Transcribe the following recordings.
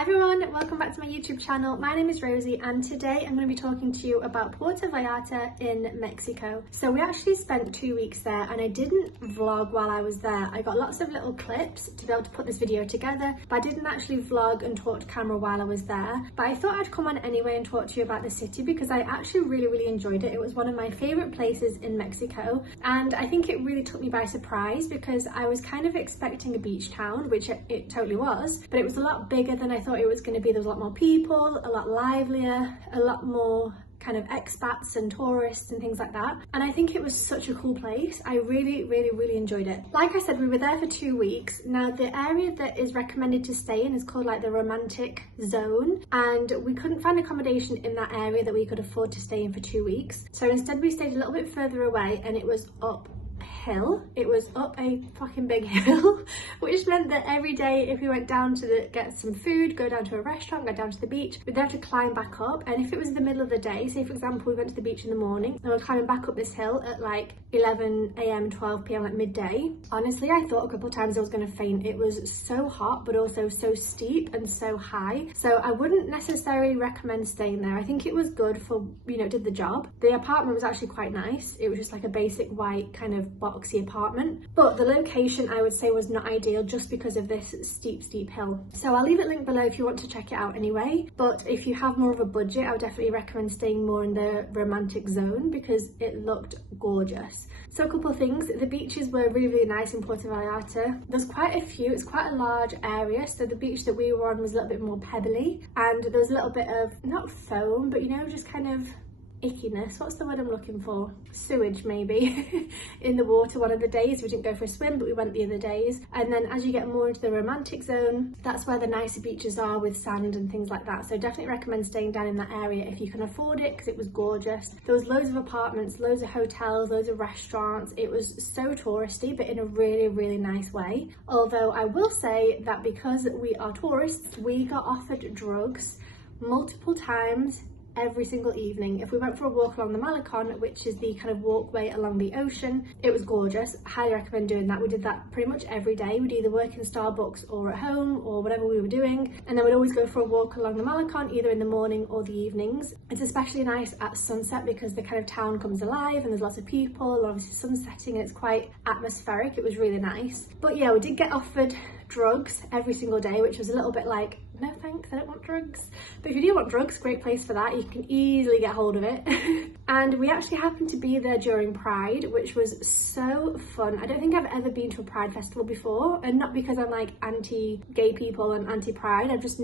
Hi everyone, welcome back to my YouTube channel. My name is Rosie and today I'm going to be talking to you about Puerto Vallarta in Mexico. So we actually spent 2 weeks there and I didn't vlog while I was there. I got lots of little clips to be able to put this video together, but I didn't actually vlog and talk to camera while I was there. But I thought I'd come on anyway and talk to you about the city because I actually really enjoyed it. It was one of my favourite places in Mexico and I think it really took me by surprise because I was kind of expecting a beach town, which it totally was, but it was a lot bigger than I thought it was going to be. There was a lot more people, a lot livelier, a lot more kind of expats and tourists and things like that. And I think it was such a cool place. I really enjoyed it. Like I said, we were there for 2 weeks. Now the area that is recommended to stay in is called like the Romantic Zone, and we couldn't find accommodation in that area that we could afford to stay in for 2 weeks. So instead we stayed a little bit further away and it was uphill. It was up a fucking big hill, which meant that every day if we went down to get some food, go down to a restaurant, go down to the beach, we'd have to climb back up. And if it was in the middle of the day, say for example we went to the beach in the morning and we're climbing back up this hill at like 11 a.m, 12 p.m, like midday, honestly I thought a couple of times I was going to faint. It was so hot but also so steep and so high, so I wouldn't necessarily recommend staying there. I think it was good for, you know, it did the job. The apartment was actually quite nice. It was just like a basic white kind of boxy apartment, but the location I would say was not ideal just because of this steep hill. So I'll leave it linked below if you want to check it out anyway, but if you have more of a budget I would definitely recommend staying more in the romantic zone because it looked gorgeous. So a couple of things, the beaches were really nice in Puerto Vallarta. There's quite a few, it's quite a large area, so the beach that we were on was a little bit more pebbly and there was a little bit of, not foam, but you know, just kind of ickiness, what's the word I'm looking for? Sewage maybe in the water one of the days. We didn't go for a swim but we went the other days. And then as you get more into the romantic zone, that's where the nicer beaches are with sand and things like that. So definitely recommend staying down in that area if you can afford it because it was gorgeous. There was loads of apartments, loads of hotels, loads of restaurants. It was so touristy but in a really nice way. Although I will say that because we are tourists, we got offered drugs multiple times every single evening. If we went for a walk along the Malacon, which is the kind of walkway along the ocean, it was gorgeous. I highly recommend doing that. We did that pretty much every day. We'd either work in Starbucks or at home or whatever we were doing, and then we'd always go for a walk along the Malacon either in the morning or the evenings. It's especially nice at sunset because the kind of town comes alive and there's lots of people, obviously sun setting, and it's quite atmospheric. It was really nice. But yeah, we did get offered drugs every single day, which was a little bit like, no thanks, I don't want drugs. But if you do want drugs, great place for that. You can easily get hold of it. And we actually happened to be there during Pride, which was so fun. I don't think I've ever been to a Pride festival before, and not because I'm like anti-gay people and anti-Pride. It's just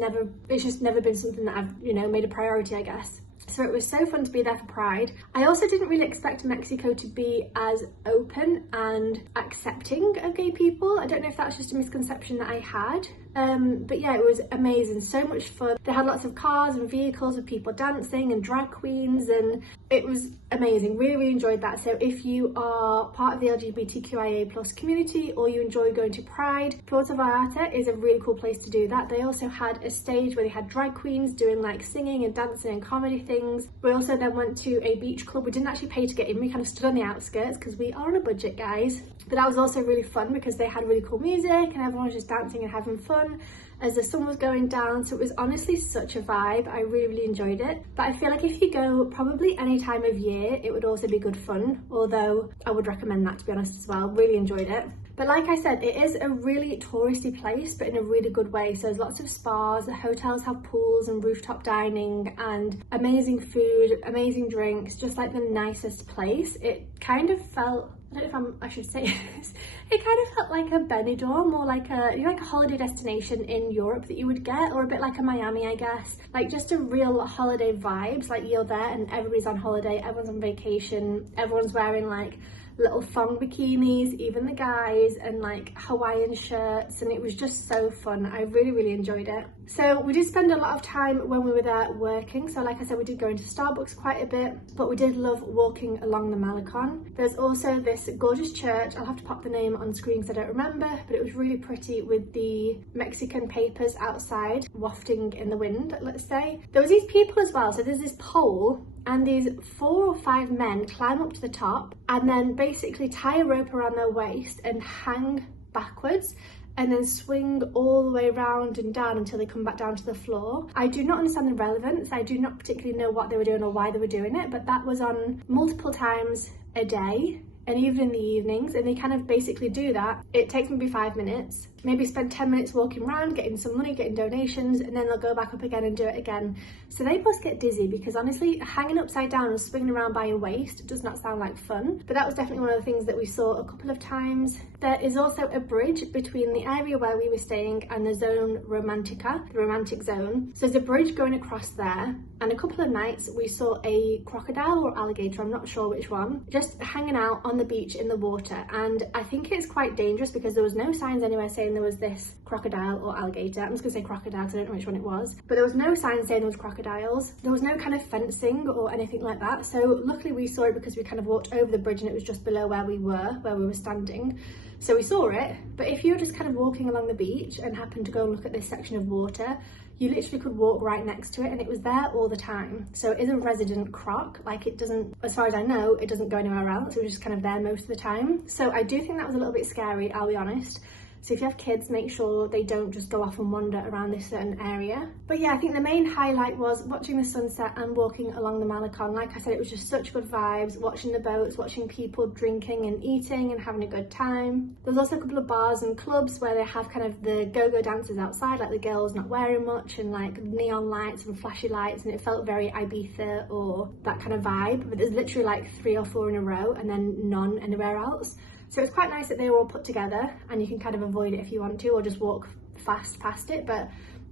never been something that I've, you know, made a priority, I guess. So it was so fun to be there for Pride. I also didn't really expect Mexico to be as open and accepting of gay people. I don't know if that's just a misconception that I had. But yeah, it was amazing, so much fun. They had lots of cars and vehicles with people dancing and drag queens, and it was amazing. Really enjoyed that. So if you are part of the LGBTQIA+ community or you enjoy going to Pride, Puerto Vallarta is a really cool place to do that. They also had a stage where they had drag queens doing like singing and dancing and comedy things. We also then went to a beach club. We didn't actually pay to get in, we kind of stood on the outskirts because we are on a budget, guys. But that was also really fun because they had really cool music and everyone was just dancing and having fun as the sun was going down. So it was honestly such a vibe. I really enjoyed it. But I feel like if you go probably any time of year, it would also be good fun, although I would recommend that, to be honest, as well. Really enjoyed it. But like I said, it is a really touristy place, but in a really good way. So there's lots of spas, the hotels have pools and rooftop dining and amazing food, amazing drinks, just like the nicest place. It kind of felt, I don't know if I should say this, it kind of felt like a Benidorm or like a, you know, like a holiday destination in Europe that you would get, or a bit like a Miami, I guess. Like just a real holiday vibes, like you're there and everybody's on holiday, everyone's on vacation, everyone's wearing like little thong bikinis, even the guys, and like Hawaiian shirts, and it was just so fun. I really enjoyed it. So we did spend a lot of time when we were there working. So like I said, we did go into Starbucks quite a bit, but we did love walking along the Malacon. There's also this gorgeous church. I'll have to pop the name on screen because I don't remember, but it was really pretty with the Mexican papers outside wafting in the wind, let's say. There was these people as well. So there's this pole and these 4 or 5 men climb up to the top and then basically tie a rope around their waist and hang backwards and then swing all the way around and down until they come back down to the floor. I do not understand the relevance. I do not particularly know what they were doing or why they were doing it, but that was on multiple times a day, and even in the evenings, and they kind of basically do that. It takes maybe 5 minutes, maybe spend 10 minutes walking around, getting some money, getting donations, and then they'll go back up again and do it again. So they must get dizzy, because honestly, hanging upside down and swinging around by your waist does not sound like fun. But that was definitely one of the things that we saw a couple of times. There is also a bridge between the area where we were staying and the zone Romantica, the romantic zone. So there's a bridge going across there, and a couple of nights we saw a crocodile or alligator, I'm not sure which one, just hanging out on the beach in the water. And I think it's quite dangerous because there was no signs anywhere saying there was this crocodile or alligator. I'm just gonna say crocodile because I don't know which one it was, but there was no signs saying there was crocodiles. There was no kind of fencing or anything like that. So luckily we saw it because we kind of walked over the bridge and it was just below where we were standing. So we saw it. But if you're just kind of walking along the beach and happen to go and look at this section of water, you literally could walk right next to it, and it was there all the time. So it is a resident croc. Like, it doesn't, as far as I know, it doesn't go anywhere else. It was just kind of there most of the time. So I do think that was a little bit scary, I'll be honest. So if you have kids, make sure they don't just go off and wander around this certain area. But yeah, I think the main highlight was watching the sunset and walking along the Malacon. Like I said, it was just such good vibes, watching the boats, watching people drinking and eating and having a good time. There's also a couple of bars and clubs where they have kind of the go-go dancers outside, like the girls not wearing much, and like neon lights and flashy lights, and it felt very Ibiza or that kind of vibe. But there's literally like 3 or 4 in a row and then none anywhere else. So it's quite nice that they were all put together, and you can kind of avoid it if you want to, or just walk fast past it, but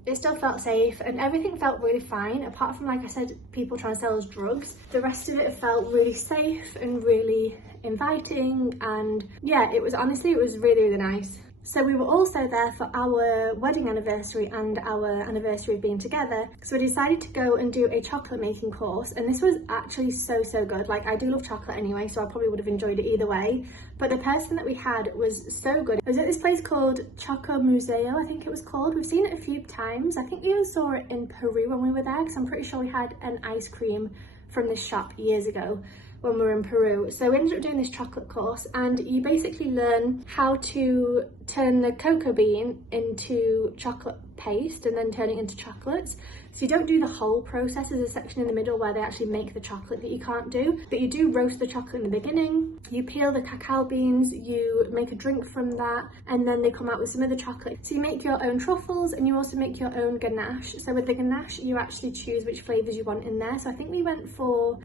it still felt safe and everything felt really fine, apart from, like I said, people trying to sell us drugs. The rest of it felt really safe and really inviting, and yeah, it was really, really nice. So we were also there for our wedding anniversary and our anniversary of being together. So we decided to go and do a chocolate making course, and this was actually so good. Like, I do love chocolate anyway, so I probably would have enjoyed it either way. But the person that we had was so good. It was at this place called Choco Museo, I think it was called. We've seen it a few times. I think we even saw it in Peru when we were there, because I'm pretty sure we had an ice cream from this shop years ago when we were in Peru. So we ended up doing this chocolate course, and you basically learn how to turn the cocoa bean into chocolate paste and then turn it into chocolates. So you don't do the whole process. There's a section in the middle where they actually make the chocolate that you can't do, but you do roast the chocolate in the beginning, you peel the cacao beans, you make a drink from that, and then they come out with some of the chocolate. So you make your own truffles, and you also make your own ganache. So with the ganache, you actually choose which flavors you want in there. So I think we went for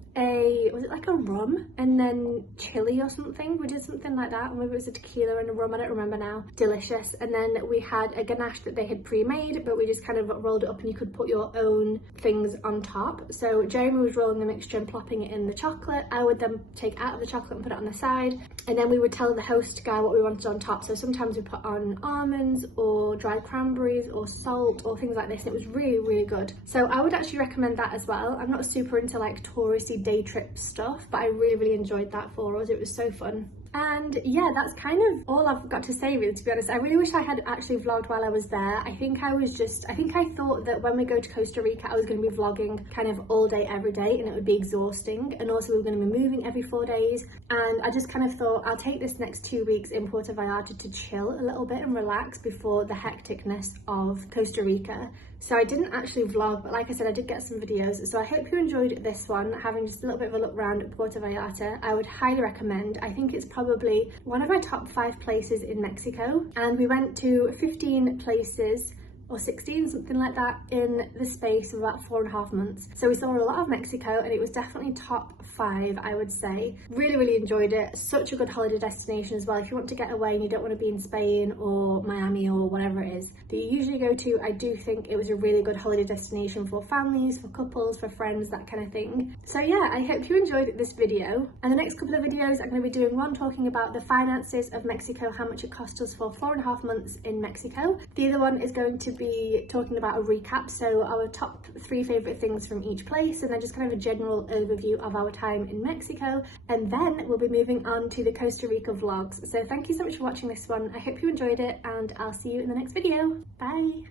was it like a rum and then chili or something? We did something like that, or maybe it was a tequila and a rum, I don't remember now. Delicious. And then we had a ganache that they had pre-made, but we just kind of rolled it up, and you could put your own things on top. So Jeremy was rolling the mixture and plopping it in the chocolate. I would then take out of the chocolate and put it on the side, and then we would tell the host guy what we wanted on top. So sometimes we put on almonds or dried cranberries or salt or things like this. It was really good. So I would actually recommend that as well. I'm not super into like touristy day trip stuff, but I really enjoyed that for us. It was so fun. And yeah, that's kind of all I've got to say, really, to be honest. I really wish I had actually vlogged while I was there. I think I thought that when we go to Costa Rica, I was going to be vlogging kind of all day, every day, and it would be exhausting. And also we were going to be moving every 4 days. And I just kind of thought, I'll take this next 2 weeks in Puerto Vallarta to chill a little bit and relax before the hecticness of Costa Rica. So I didn't actually vlog, but like I said, I did get some videos. So I hope you enjoyed this one, having just a little bit of a look around at Puerto Vallarta. I would highly recommend. I think it's probably one of my top 5 places in Mexico. And we went to 15 places, or 16, something like that, in the space of about 4.5 months. So we saw a lot of Mexico, and it was definitely top 5, I would say. Really enjoyed it. Such a good holiday destination as well. If you want to get away and you don't want to be in Spain or Miami or whatever it is that you usually go to, I do think it was a really good holiday destination for families, for couples, for friends, that kind of thing. So yeah, I hope you enjoyed this video. And the next couple of videos, I'm going to be doing one talking about the finances of Mexico, how much it cost us for 4.5 months in Mexico. The other one is going to be talking about a recap, so our top 3 favorite things from each place, and then just kind of a general overview of our time in Mexico. And then we'll be moving on to the Costa Rica vlogs. So thank you so much for watching this one. I hope you enjoyed it, and I'll see you in the next video. Bye.